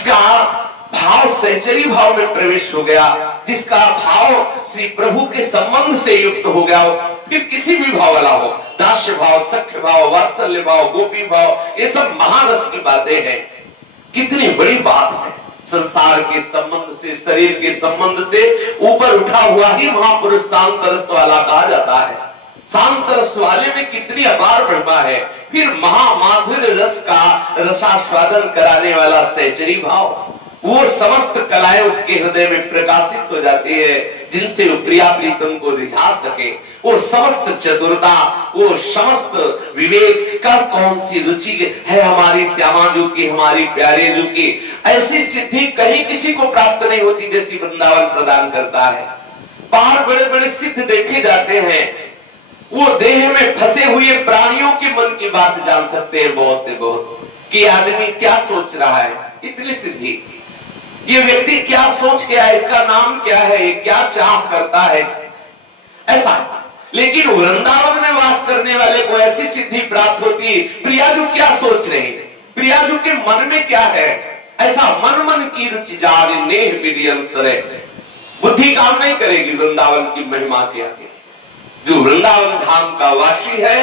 जिसका भाव सहचरी भाव में प्रवेश हो गया, जिसका भाव श्री प्रभु के संबंध से युक्त हो गया हो, फिर किसी भी भाव वाला हो, दास्य भाव, सख्य भाव, वात्सल्य भाव, गोपी भाव, ये सब महारस की बातें हैं। कितनी बड़ी बात है। संसार के संबंध से, शरीर के संबंध से ऊपर उठा हुआ ही महापुरुष शांत रस वाला कहा जाता है। शांत रस वाले में कितनी अपार महिमा है। फिर महामाधुर्य रस का रसास्वादन कराने वाला सहचरी भाव, वो समस्त कलाएं उसके हृदय में प्रकाशित हो जाती है, जिनसे वो प्रिया प्रीतम को रिझा सके। वो समस्त चतुरता, वो समस्त विवेक का कौन सी रुचि है हमारी श्यामा जी की, हमारी प्यारे जी की। ऐसी सिद्धि कहीं किसी को प्राप्त नहीं होती जैसी वृंदावन प्रदान करता है। बाहर बड़े बड़े सिद्ध देखे जाते हैं, वो देह में फंसे हुए प्राणियों के मन की बात जान सकते हैं बहुत से बहुत, कि आदमी क्या सोच रहा है। इतनी सिद्धि, ये व्यक्ति क्या सोच के आया, इसका नाम क्या है, ये क्या चाह करता है, ऐसा। लेकिन वृंदावन में वास करने वाले को ऐसी सिद्धि प्राप्त होती, प्रियाजू क्या सोच रहे हैं, प्रियाजू के मन में क्या है, ऐसा मन मन की रुचि जाने नेह विधि अनुसरे। बुद्धि काम नहीं करेगी वृंदावन की महिमा के आगे। जो वृंदावन धाम का वासी है,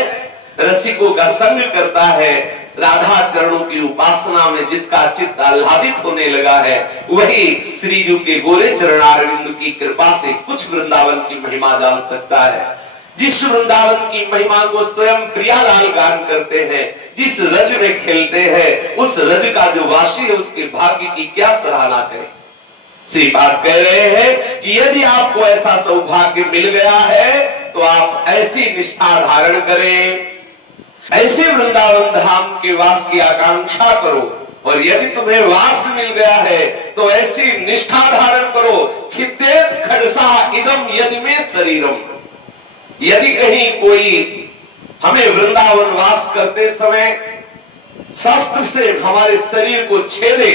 रसिकों का संग करता है, राधा चरणों की उपासना में जिसका चित्त आह्लादित होने लगा है, वही श्री जी के गोरे चरणारविंद की कृपा से कुछ वृंदावन की महिमा जान सकता है। जिस वृंदावन की महिमा को स्वयं प्रियालाल गान करते हैं, जिस रज में खेलते हैं, उस रज का जो वासी है उसके भाग्य की क्या सराहना करें। श्री बात कह रहे हैं कि यदि आपको ऐसा सौभाग्य मिल गया है तो आप ऐसी निष्ठा धारण करें, ऐसे वृंदावन धाम के वास की आकांक्षा करो। और यदि तुम्हें वास मिल गया है तो ऐसी निष्ठा धारण करो, छिद्देत खडसा इदम यदि में शरीरम। यदि कहीं कोई हमें वृंदावन वास करते समय शस्त्र से हमारे शरीर को छेदे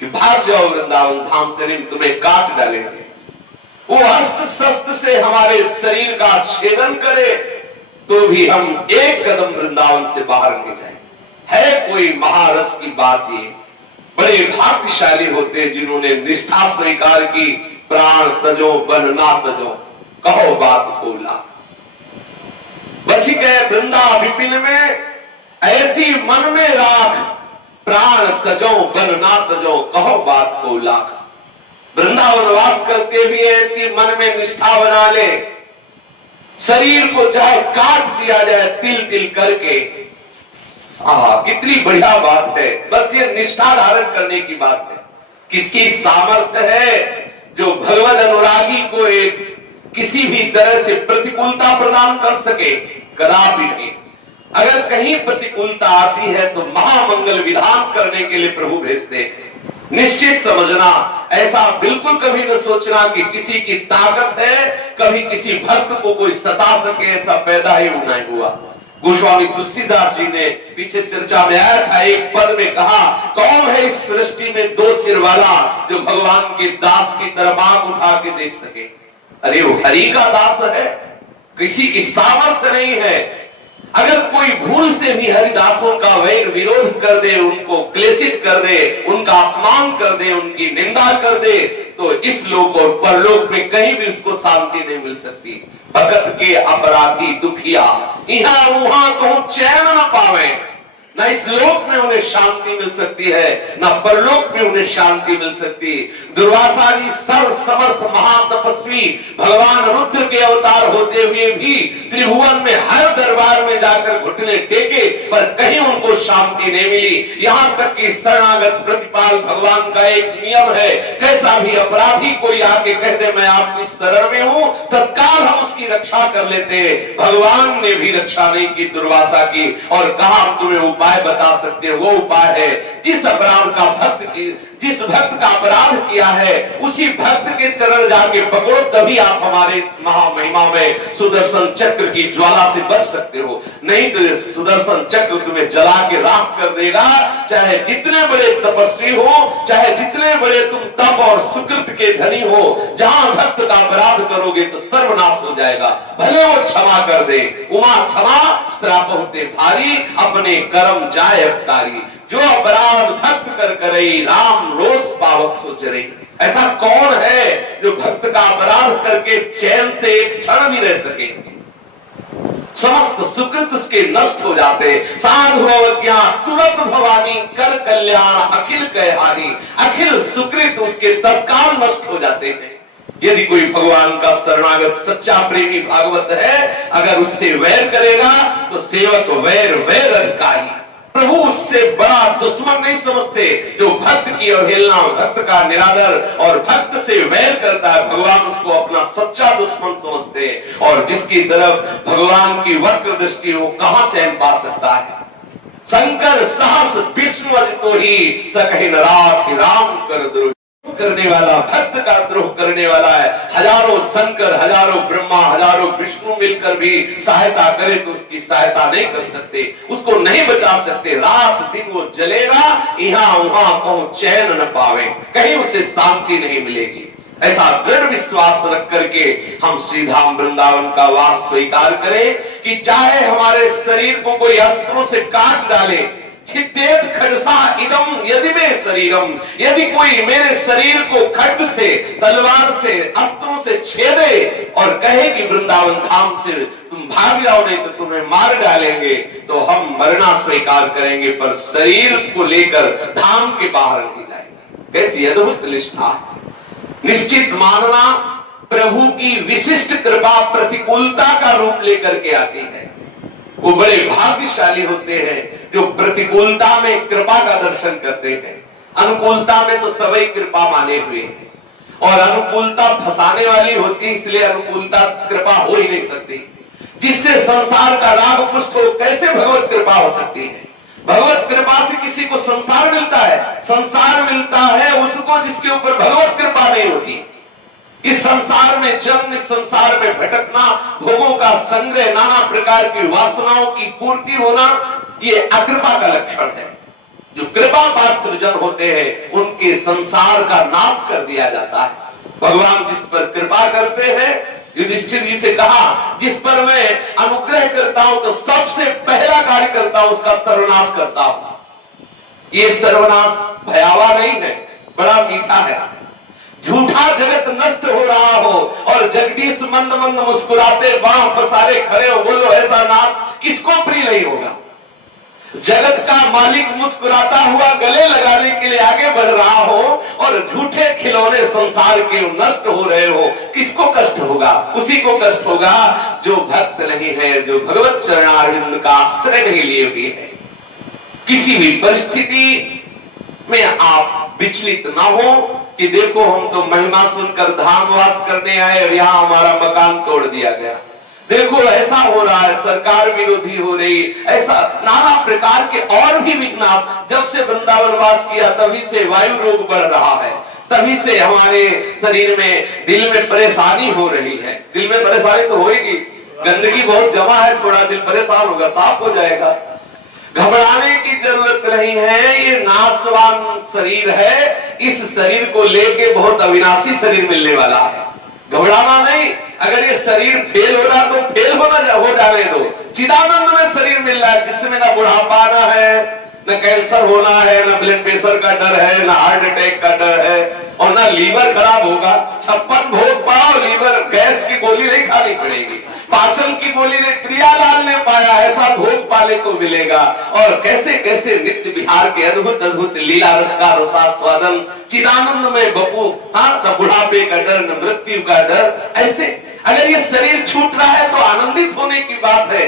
कि भाग जाओ वृंदावन धाम से, नहीं तुम्हें काट डालेंगे, वो अस्त्र शस्त्र से हमारे शरीर का छेदन करे तो भी हम एक कदम वृंदावन से बाहर नहीं जाए। है कोई महारस की बात। ये बड़े भाग्यशाली होते हैं जिन्होंने निष्ठा स्वीकार की। प्राण तजो बन ना तजो, कहो बात खोला। बसी गए वृंदा विपिन में, ऐसी मन में राख, प्राण तजो बन ना तजो, कहो बात खोला। वृंदावन वास करते भी ऐसी मन में निष्ठा बना ले, शरीर को चाहे काट दिया जाए तिल तिल करके। कितनी बढ़िया बात है। बस ये निष्ठा धारण करने की बात है। किसकी सामर्थ्य है जो भगवद अनुरागी को एक किसी भी तरह से प्रतिकूलता प्रदान कर सके? कदापि नहीं। अगर कहीं प्रतिकूलता आती है तो महामंगल विधान करने के लिए प्रभु भेजते हैं। निश्चित समझना, ऐसा बिल्कुल कभी न सोचना कि किसी की ताकत है कभी किसी भक्त को कोई सता सके, ऐसा पैदा ही नहीं हुआ। गोस्वामी तुलसीदास जी ने पीछे चर्चा में आया था, एक पद में कहा, कौन है इस सृष्टि में दो सिर वाला जो भगवान के दास की तरफ आंख उठा के देख सके? अरे वो हरि का दास है, किसी की सामर्थ्य नहीं है। अगर कोई भूल से भी हरिदासों का वैर विरोध कर दे, उनको क्लेशित कर दे, उनका अपमान कर दे, उनकी निंदा कर दे, तो इस लोक और परलोक में कहीं भी उसको शांति नहीं मिल सकती। भगत के अपराधी दुखिया यहां वहां कहूं चैन न पावे, न इस लोक में उन्हें शांति मिल सकती है, न परलोक में उन्हें शांति मिल सकती। दुर्वासा जी सर्व समर्थ महातपस्वी भगवान रुद्र के अवतार होते हुए भी त्रिभुवन में हर दरबार में जाकर घुटने टेके, पर कहीं उनको शांति नहीं मिली। यहाँ तक कि शरणागत प्रतिपाल भगवान का एक नियम है, कैसा भी अपराधी कोई आके कह दे मैं आपकी शरण में हूं, तत्काल हम उसकी रक्षा कर लेते हैं। भगवान ने भी रक्षा नहीं की दुर्वासा की, और कहा हम तुम्हें उपाय बता सकते हैं। वो उपाय है, जिस अपराध का जिस भक्त का अपराध किया है उसी भक्त के चरण जाके पकड़ो, तभी आप हमारे महामहिमा में सुदर्शन चक्र की ज्वाला से बच सकते हो। नहीं तो सुदर्शन चक्र तुम्हें जला के राख कर देगा। चाहे जितने बड़े तपस्वी हो, चाहे जितने बड़े तुम तप और सुकृत के धनी हो, जहां भक्त का अपराध करोगे तो सर्वनाश हो जाएगा। भले वो क्षमा कर दे, उमा क्षमा श्राप होते भारी, अपने कर्म जाए अवतारी। जो अपराध भक्त कर करई, राम रोष पावक सो चरई। ऐसा कौन है जो भक्त का अपराध करके चैन से एक क्षण भी रह सके? समस्त सुकृत उसके नष्ट हो जाते। साधु अवज्ञा तुरंत भवानी, कर कल्याण अखिल कहानी। अखिल सुकृत उसके तत्काल नष्ट हो जाते हैं। यदि कोई भगवान का शरणागत सच्चा प्रेमी भागवत है, अगर उससे वैर करेगा तो सेवक वैर वैर अधिकारी। प्रभु उससे बड़ा दुश्मन नहीं समझते। जो भक्त की अवहेलना, भक्त का निरादर और भक्त से वैर करता है, भगवान उसको अपना सच्चा दुश्मन समझते हैं। और जिसकी तरफ भगवान की वक्र दृष्टि हो, कहां चैन पा सकता है? शंकर सहस विष्णु तो ही सकहि नराख, राम कर द्रोह करने वाला, भक्त का द्रोह करने वाला है। हजारों शंकर, हजारों ब्रह्मा, हजारों विष्णु मिलकर भी सहायता करे तो उसकी सहायता नहीं कर सकते, उसको नहीं बचा सकते। रात दिन वो जलेगा, यहां वहां कहूं चैन न पावे, कहीं उसे शांति नहीं मिलेगी। ऐसा दृढ़ विश्वास रख करके हम श्रीधाम वृंदावन का वास स्वीकार करें कि चाहे हमारे शरीर को कोई अस्त्रों से काट डाले, छिद्येत खड्सा इदम यदि में शरीरम, यदि कोई मेरे शरीर को खड्ग से, तलवार से, अस्त्रों से छेदे और कहे कि वृंदावन धाम से तुम भाग जाओ नहीं तो तुम्हें मार डालेंगे, तो हम मरना स्वीकार करेंगे, पर शरीर को लेकर धाम के बाहर नहीं जाएंगे। कैसी अद्भुत निष्ठा! निश्चित मानना प्रभु की विशिष्ट कृपा प्रतिकूलता का रूप लेकर के आती है। वो बड़े भाग्यशाली होते हैं जो प्रतिकूलता में कृपा का दर्शन करते हैं। अनुकूलता में तो सभी कृपा माने हुए हैं, और अनुकूलता फंसाने वाली होती है, इसलिए अनुकूलता कृपा हो ही नहीं सकती। जिससे संसार का राग पुष्ट हो, कैसे भगवत कृपा हो सकती है? भगवत कृपा से किसी को संसार मिलता है? संसार मिलता है उसको जिसके ऊपर भगवत कृपा नहीं होती। इस संसार में जन्म, इस संसार में भटकना, भोगों का संग्रह, नाना प्रकार की वासनाओं की पूर्ति होना, ये अकृपा का लक्षण है। जो कृपा पात्र जन होते हैं उनके संसार का नाश कर दिया जाता है। भगवान जिस पर कृपा करते हैं, युधिष्ठिर जी से कहा, जिस पर मैं अनुग्रह करता हूं तो सबसे पहला कार्य करता हूं, उसका सर्वनाश करता हूं। ये सर्वनाश भयावह नहीं है, बड़ा मीठा है। झूठा जगत नष्ट हो रहा हो और जगदीश मंद मंद मुस्कुराते बांह पसारे खड़े हो, बोलो ऐसा नाश किसको प्रिय नहीं होगा? जगत का मालिक मुस्कुराता हुआ गले लगाने के लिए आगे बढ़ रहा हो और झूठे खिलौने संसार के नष्ट हो रहे हो, किसको कष्ट होगा? उसी को कष्ट होगा जो भक्त नहीं है, जो भगवत चरणारविंद का आश्रय नहीं लिए हुए है। किसी भी परिस्थिति में आप विचलित ना हो कि देखो हम तो महिमा सुनकर धामवास करने आए और यहाँ हमारा मकान तोड़ दिया गया, देखो ऐसा हो रहा है, सरकार विरोधी हो रही, ऐसा नाना प्रकार के और भी विघ्नास। जब से वृंदावन वास किया तभी से वायु रोग बढ़ रहा है, तभी से हमारे शरीर में, दिल में परेशानी हो रही है। दिल में परेशानी तो होगी, गंदगी बहुत जमा है, थोड़ा दिल परेशान होगा, साफ हो जाएगा। घबराने की जरूरत नहीं है, ये नाशवान शरीर है, इस शरीर को लेके बहुत अविनाशी शरीर मिलने वाला है। घबराना नहीं, अगर ये शरीर फेल हो रहा तो फेल हो जाने दो। चिदानंद में शरीर मिल रहा है जिसमें ना बुढ़ापा आना है, न कैंसर होना है, न ब्लड प्रेशर का डर है, न हार्ट अटैक का डर है, और न लीवर खराब होगा। 56 भोग पाओ, लीवर गैस की गोली नहीं खानी पड़ेगी, पाचन की गोली ने प्रियालाल ने पाया, ऐसा भोग पाले को मिलेगा। और कैसे कैसे नित्य विहार के अद्भुत अद्भुत लीला रस का रसास्वादन, चिदानंद में बपू, न बुढ़ापे का डर, न मृत्यु का डर। ऐसे अगर ये शरीर छूट रहा है तो आनंदित होने की बात है।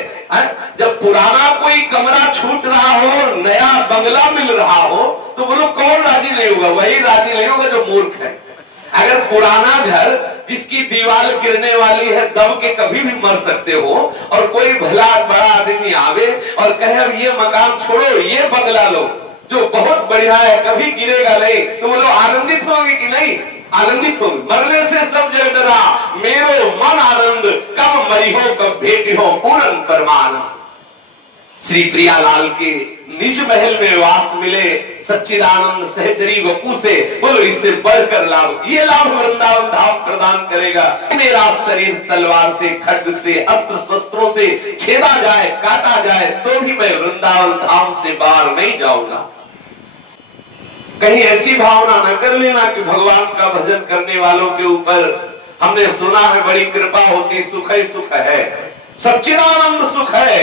जब पुराना कोई कमरा छूट रहा हो, नया बंगला मिल रहा हो, तो बोलो कौन राजी नहीं होगा? वही राजी नहीं होगा जो मूर्ख है। अगर पुराना घर जिसकी दीवार गिरने वाली है, दब के कभी भी मर सकते हो, और कोई भला बड़ा आदमी आवे और कहे अब ये मकान छोड़ो, ये बंगला लो जो बहुत बढ़िया है, कभी गिरेगा नहीं, तो बोलो आनंदित होगी कि नहीं? आनंदित होगी। मरने से सब जग डरा, मेरो मन आनंद, कब मरी हो कब भेटी हो पूर्ण परमान। श्री प्रियालाल के निज महल में वास मिले सच्चिदानंद सहचरी वपू से, बोलो इससे बढ़कर लाभ, ये लाभ वृंदावन धाम प्रदान करेगा। मेरा शरीर तलवार से, खड्ग से, अस्त्र शस्त्रों से छेदा जाए, काटा जाए, तो भी मैं वृंदावन धाम से बाहर नहीं जाऊंगा। कहीं ऐसी भावना न कर लेना कि भगवान का भजन करने वालों के ऊपर हमने सुना है बड़ी कृपा होती, सुख ही सुख है, सच्चिदानंद सुख है,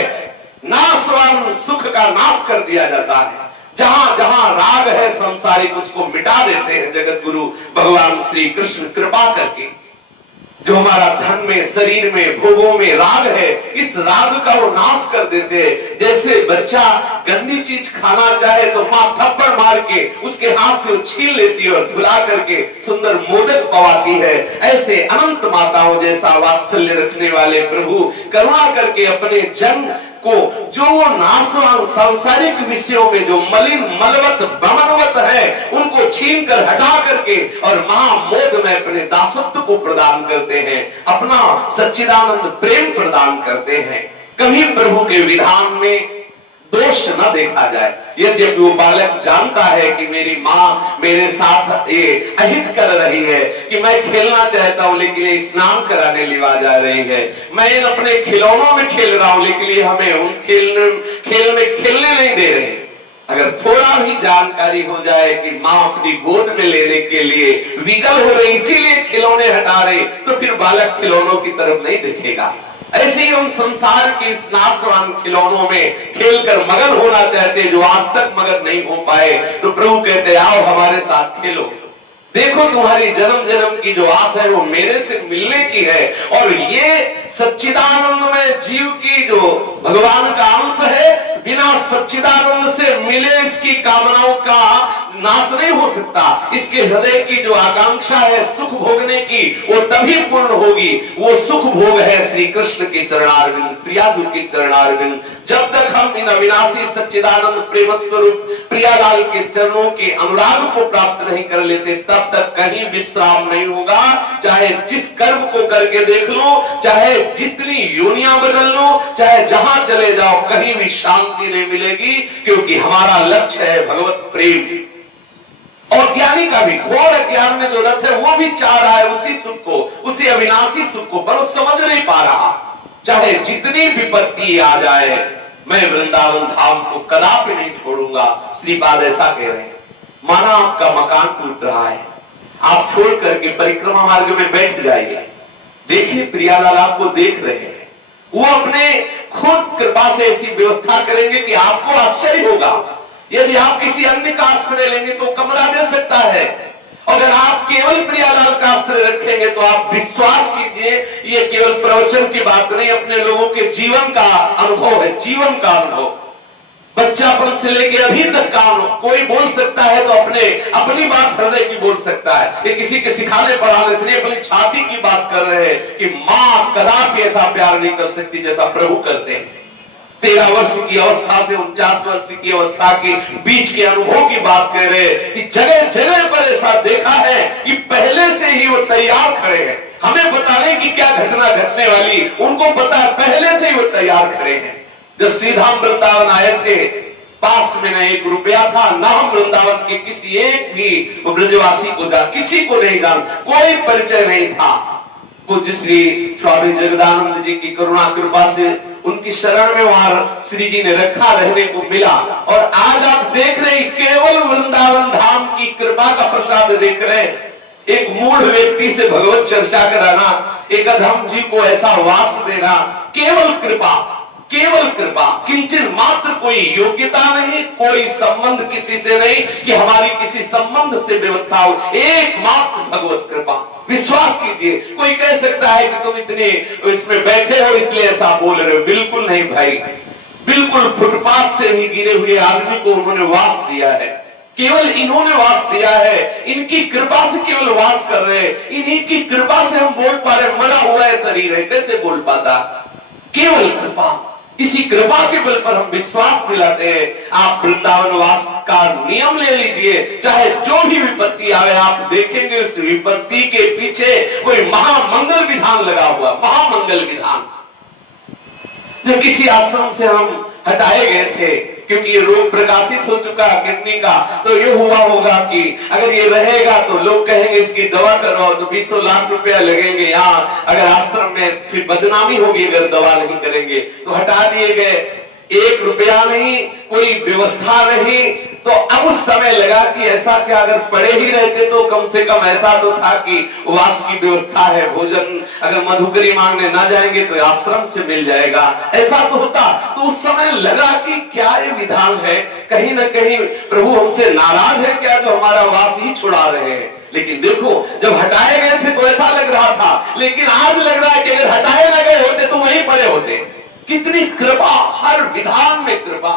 नाशवान सुख का नाश कर दिया जाता है। जहां जहां राग है संसारिक उसको मिटा देते हैं जगत गुरु भगवान श्री कृष्ण कृपा करके। जो हमारा धन में, शरीर में, भोगों में राग है, इस राग का वो नाश कर देते हैं। जैसे बच्चा गंदी चीज खाना चाहे तो माँ थप्पड़ मार के उसके हाथ से वो छीन लेती है और धुला करके सुंदर मोदक पवाती है। ऐसे अनंत माताओं जैसा वात्सल्य रखने वाले प्रभु करुणा करके अपने जन को जो वो नाशवान सांसारिक विषयों में जो मलिन मलवत भ्रमणवत है उनको छीन कर हटा करके और महामोद में अपने दासत्व को प्रदान करते हैं, अपना सच्चिदानंद प्रेम प्रदान करते हैं। कभी प्रभु के विधान में दोष न देखा जाए। यद्यपि वो बालक जानता है कि मेरी माँ मेरे साथ ये अहित कर रही है कि मैं खेलना चाहता हूँ लेकिन ये स्नान कराने लिवा जा रही है, मैं इन अपने खिलौनों में खेल रहा हूँ लेकिन ये हमें उस खेल में खेलने नहीं दे रहे। अगर थोड़ा भी जानकारी हो जाए कि माँ अपनी गोद में लेने के लिए विकल हो रही इसीलिए खिलौने हटा रहे, तो फिर बालक खिलौनों की तरफ नहीं देखेगा। ऐसे ही हम संसार के इस नाशवान खिलौनों में खेलकर मगन होना चाहते जो आज तक मगन नहीं हो पाए, तो प्रभु कहते आओ हमारे साथ खेलो, देखो तुम्हारी जन्म जन्म की जो आस है वो मेरे से मिलने की है। और ये सच्चिदानंदमय जीव की जो भगवान का अंश है, बिना सच्चिदानंद से मिले इसकी कामनाओं का नाश नहीं हो सकता। इसके हृदय की जो आकांक्षा है सुख भोगने की वो तभी पूर्ण होगी। वो सुख भोग है श्री कृष्ण के चरणारविंद, प्रियादुल के चरणारविंद। जब तक हम इन अविनाशी सच्चिदानंद प्रेम स्वरूप प्रियालाल के चरणों के अनुराग को प्राप्त नहीं कर लेते तब तक कहीं विश्राम नहीं होगा। चाहे जिस कर्म को करके देख लो, चाहे जितनी योनियां बदल लो, चाहे जहां चले जाओ, कहीं भी शांति नहीं मिलेगी, क्योंकि हमारा लक्ष्य है भगवत प्रेम। और ज्ञानी का भी घोर ज्ञान में जो रथ है वो भी चाह रहा है उसी सुख को, उसी अविनाशी सुख को, पर वो समझ नहीं पा रहा। चाहे जितनी विपत्ति आ जाए मैं वृंदावन धाम को कदापि नहीं छोड़ूंगा। श्रीपाद ऐसा कह रहे हैं। माना आपका मकान टूट रहा है, आप छोड़ करके परिक्रमा मार्ग में बैठ जाइए, देखिए प्रियालाल आपको देख रहे हैं, वो अपने खुद कृपा से ऐसी व्यवस्था करेंगे कि आपको आश्चर्य होगा। यदि आप किसी अन्य का आश्रय लेंगे तो कमरा दे सकता है, अगर आप केवल प्रियालाल का आश्रय रखेंगे तो आप विश्वास कीजिए ये केवल प्रवचन की बात नहीं, अपने लोगों के जीवन का अनुभव है, जीवन का अनुभव। बच्चापन से लेके अभी तक का अनुभव। कोई बोल सकता है तो अपनी बात हृदय की बोल सकता है, ये किसी के सिखाने पढ़ाने से नहीं, अपनी छाती की बात कर रहे हैं कि मां कदापि ऐसा प्यार नहीं कर सकती जैसा प्रभु करते हैं। 13 वर्ष की अवस्था से 49 वर्ष की अवस्था के बीच के अनुभव की बात कर रहे हैं कि जगह जगह पर ऐसा देखा है कि पहले से ही वो तैयार खड़े हैं। हमें पता नहीं कि क्या घटना घटने वाली, उनको पता है पहले से ही वो तैयार खड़े हैं। जब श्रीधाम वृंदावन आए थे, पास में न 1 रुपया था, न हम वृंदावन के किसी एक भी ब्रजवासी को किसी को नहीं जान, कोई परिचय नहीं था। पूज्य श्री स्वामी जगदानंद जी की करुणा कृपा से उनकी शरण में वहां श्री जी ने रखा, रहने को मिला। और आज आप देख रहे केवल वृंदावन धाम की कृपा का प्रसाद देख रहे हैं। एक मूढ़ व्यक्ति से भगवत चर्चा कराना, एक अधम जी को ऐसा वास देना, केवल कृपा, केवल कृपा, किंचन मात्र कोई योग्यता नहीं, कोई संबंध किसी से नहीं कि हमारी किसी संबंध से व्यवस्था हो, एकमात्र भगवत कृपा। विश्वास कीजिए। कोई कह सकता है कि तुम इतने इसमें बैठे हो इसलिए ऐसा बोल रहे हो, बिल्कुल नहीं भाई, बिल्कुल फुटपाथ से भी गिरे हुए आदमी को उन्होंने वास दिया है, केवल इन्होंने वास दिया है, इनकी कृपा से केवल वास कर रहे हैं, इन्हीं की कृपा से हम बोल पा रहे। मरा हुआ है शरीर है, कैसे बोल पाता? केवल कृपा, इसी कृपा के बल पर हम विश्वास दिलाते हैं। आप वृंदावन वास का नियम ले लीजिए, चाहे जो भी विपत्ति आवे, आप देखेंगे उस विपत्ति के पीछे कोई महामंगल विधान लगा हुआ, महामंगल विधान। जब किसी आश्रम से हम हटाए गए थे क्योंकि ये रोग प्रकाशित हो चुका किडनी का, तो ये हुआ होगा कि अगर ये रहेगा तो लोग कहेंगे इसकी दवा करवाओ तो 20 लाख रुपया लगेंगे, यहाँ अगर आश्रम में फिर बदनामी होगी अगर दवा नहीं करेंगे, तो हटा दिए गए। 1 रुपया नहीं, कोई व्यवस्था नहीं। तो अब उस समय लगा कि ऐसा क्या, अगर पड़े ही रहते तो कम से कम ऐसा तो था कि वास की व्यवस्था है, भोजन अगर मधुकरी मांगने ना जाएंगे तो आश्रम से मिल जाएगा, ऐसा तो होता। तो उस समय लगा कि क्या ये विधान है, कहीं ना कहीं प्रभु हमसे नाराज है क्या जो हमारा वास ही छुड़ा रहे हैं। लेकिन देखो, जब हटाए गए थे तो ऐसा लग रहा था, लेकिन आज लग रहा है कि अगर हटाए न गए होते तो वहीं पड़े होते। कितनी कृपा, हर विधान में कृपा,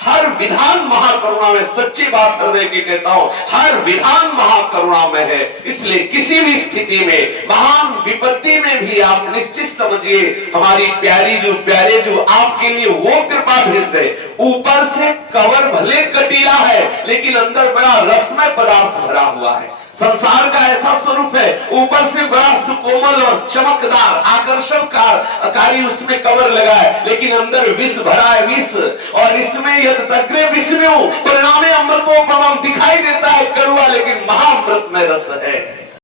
हर विधान महाकरुणा में। सच्ची बात हृदय की कहता हूं, हर विधान महाकरुणा में है। इसलिए किसी भी स्थिति में, महान विपत्ति में भी आप निश्चित समझिए हमारी प्यारे जो आपके लिए वो कृपा भेज दे। ऊपर से कवर भले कटीला है लेकिन अंदर बड़ा रसमय पदार्थ भरा हुआ है। संसार का ऐसा स्वरूप है, ऊपर से बड़ा सुकोमल और चमकदार आकर्षणकारी उसमें कवर लगा है, लेकिन अंदर विष भरा है, विष। और इसमें यद तग्रे विष्णु परिणामे अमृतोपमम्, दिखाई देता है कड़वा लेकिन महाअमृत में रस है।